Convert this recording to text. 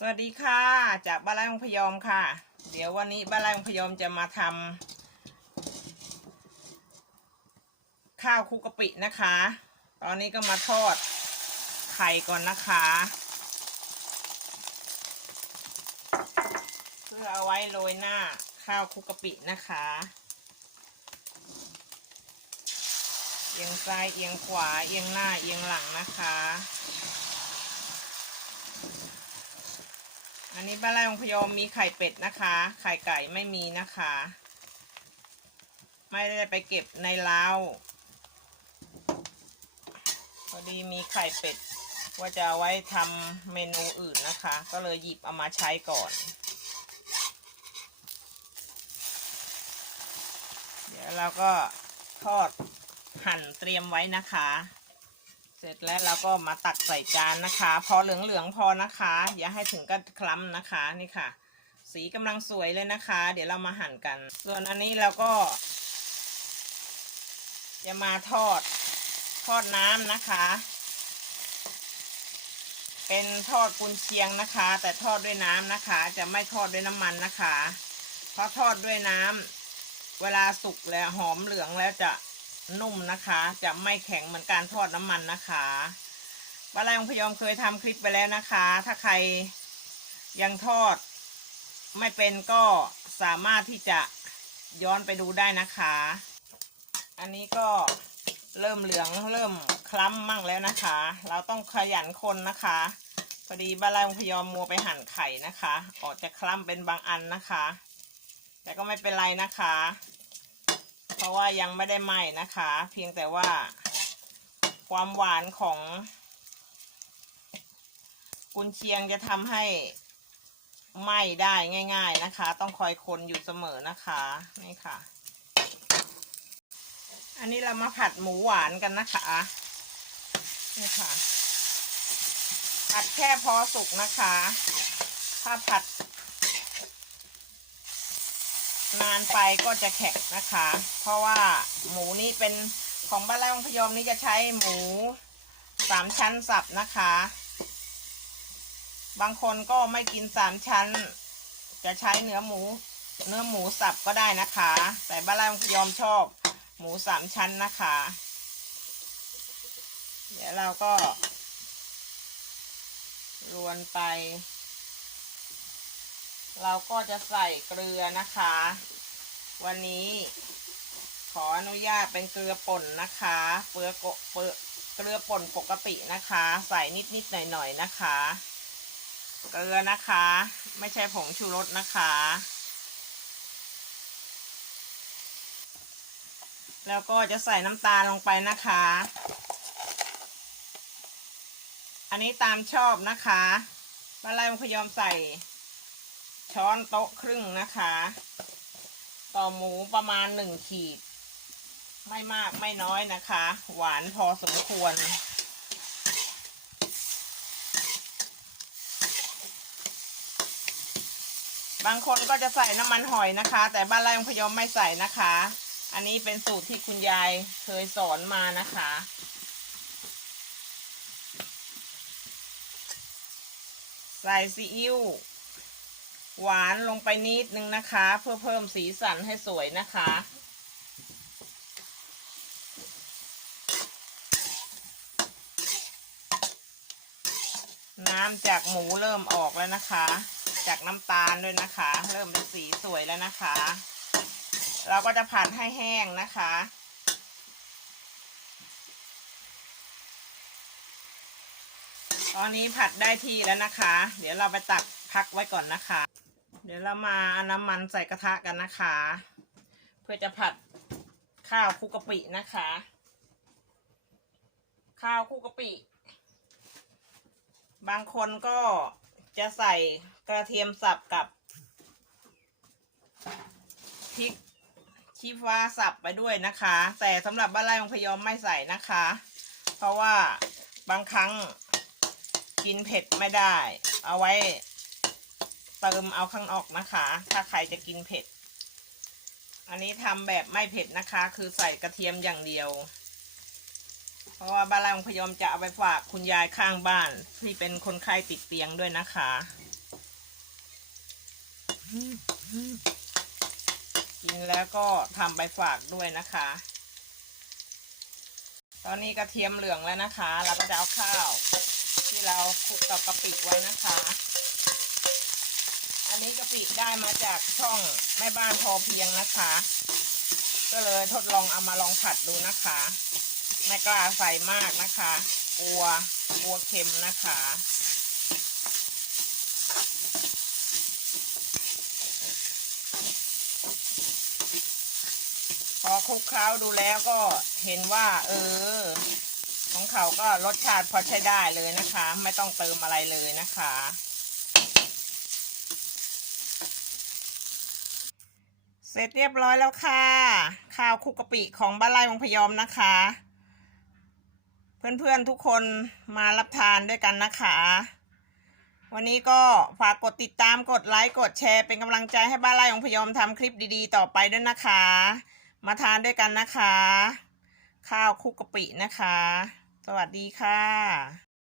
สวัสดีค่ะ จากบ้านไร่องพยอมค่ะ เดี๋ยววันนี้บ้านไร่องพยอมจะมาทำข้าวคุกกะปินะคะ ตอนนี้ก็มาทอดไข่ก่อนนะคะ เพื่อเอาไว้โรยหน้าข้าวคุกกะปินะคะเอียงซ้ายเอียงขวาเอียงหน้าเอียงหลังนะคะ อันนี้บ้านไร่องพยอมมีไข่เป็ดนะคะ ไข่ไก่ไม่มีนะคะ ไม่ได้ไปเก็บในเล้าพอดีมีไข่เป็ด ว่าจะาไว้ทำเมนูอื่นนะคะ ก็เลยหยิบเอามาใช้ก่อน เดี๋ยวเราก็ทอดหั่นเตรียมไว้นะคะ เสร็จแล้วเราก็มาตักใส่จานนะคะ พอเหลืองๆพอนะคะ อย่าให้ถึงกับคล้ำนะคะนี่ค่ะ สีกำลังสวยเลยนะคะ เดี๋ยวเรามาหั่นกัน ส่วนอันนี้เราก็ จะมาทอดทอดน้ำนะคะ เป็นทอดกุนเชียงนะคะ แต่ทอดด้วยน้ำนะคะ จะไม่ทอดด้วยน้ำมันนะคะ เพราะทอดด้วยน้ำเวลาสุกแล้วหอมเหลืองแล้วจะ นุ่มนะคะ จะไม่แข็งเหมือนการทอดน้ำมันนะคะวลาองพยอมเคยทำคลิปไปแล้วนะคะ ถ้าใครยังทอด ไม่เป็นก็สามารถที่จะย้อนไปดูได้นะคะ อันนี้ก็เริ่มเหลืองเริ่มคล้ำมั่งแล้วนะคะ เราต้องขยันคนนะคะ พอดีบ้านไร่องพยอมมัวไปหั่นไข่นะคะ ออกจะคล้ำเป็นบางอันนะคะ แต่ก็ไม่เป็นไรนะคะ เพราะว่ายังไม่ได้ไหม้นะคะ เพียงแต่ว่าความหวานของกุนเชียงจะทำให้ไหม้ได้ง่าย ๆนะคะ ต้องคอยคนอยู่เสมอนะคะนี่ค่ะ อันนี้เรามาผัดหมูหวานกันนะคะนี่ค่ะ ผัดแค่พอสุกนะคะ ถ้าผัด นานไปก็จะแข็งนะคะ เพราะว่าหมูนี้เป็นของบ้านไร่องพยอมนี้จะใช้หมูสามชั้นสับนะคะ บางคนก็ไม่กินสามชั้น จะใช้เนื้อหมู เนื้อหมูสับก็ได้นะคะ แต่บ้านไร่องพยอมชอบหมูสามชั้นนะคะ เดี๋ยวเราก็รวนไป เราก็จะใส่เกลือนะคะ วันนี้ขออนุญาตเป็นเกลือป่นนะคะเปลือกโกเปลือกเกลือป่นปกตินะคะ ใส่นิดนิดหน่อยหน่อยๆนะคะ เกลือนะคะ ไม่ใช่ผงชูรสนะคะ แล้วก็จะใส่น้ำตาลลงไปนะคะ อันนี้ตามชอบนะคะบ้านไร่พยอมใส่ ช้อนโต๊ะครึ่งนะคะ ต่อหมูประมาณหนึ่งขีด ไม่มากไม่น้อยนะคะ หวานพอสมควร บางคนก็จะใส่น้ำมันหอยนะคะ แต่บ้านไร่องพยอมไม่ใส่นะคะ อันนี้เป็นสูตรที่คุณยายเคยสอนมานะคะใส่ซีอิ๊ว หวานลงไปนิดนึงนะคะ เพื่อเพิ่มสีสันให้สวยนะคะ น้ำจากหมูเริ่มออกแล้วนะคะ จากน้ำตาลด้วยนะคะ เริ่มเป็นสีสวยแล้วนะคะ เราก็จะผัดให้แห้งนะคะตอนนี้ผัดได้ที่แล้วนะคะ เดี๋ยวเราไปตักพักไว้ก่อนนะคะ เดี๋ยวเรามาอาน้ำมันใส่กระทะกันนะคะ เพื่อจะผัดข้าวคุกกะปินะคะ ข้าวคุกกะปิ บางคนก็จะใส่กระเทียมสับกับพริกชี้ฟ้าสับไปด้วยนะคะ แต่สำหรับบ้านไร่ของพยอมไม่ใส่นะคะ เพราะว่าบางครั้งกินเผ็ดไม่ได้ เอาไว้ เติมเอาข้างออกนะคะ ถ้าใครจะกินเผ็ด อันนี้ทำแบบไม่เผ็ดนะคะ คือใส่กระเทียมอย่างเดียว เพราะว่าบ้านไร่ของพยอมจะเอาไปฝากคุณยายข้างบ้าน ที่เป็นคนไข้ติดเตียงด้วยนะคะกินแล้วก็ทำไปฝากด้วยนะคะ ตอนนี้กระเทียมเหลืองแล้วนะคะ เราก็จะเอาข้าว ที่เราคลุกกับกะปิไว้นะคะ ปิได้มาจากช่องแม่บ้านพอเพียงนะคะ ก็เลยทดลองเอามาลองผัดดูนะคะไม่กล้าใส่มากนะคะ กลัวกลัวเค็มนะคะพอคลุกเคล้าดูแล้วก็เห็นว่า เออ ของเขาก็รสชาติพอใช้ได้เลยนะคะ ไม่ต้องเติมอะไรเลยนะคะ เสร็จเรียบร้อยแล้วค่ะ ข้าวคุกกะปิของบ้านไร่วังพยอมนะคะ เพื่อนๆทุกคนมารับทานด้วยกันนะคะ วันนี้ก็ฝากกดติดตามกดไลค์กดแชร์เป็นกำลังใจให้บ้านไร่ของพยอมทำคลิปดีๆ ต่อไปด้วยนะคะ มาทานด้วยกันนะคะ ข้าวคุกกะปินะคะ สวัสดีค่ะ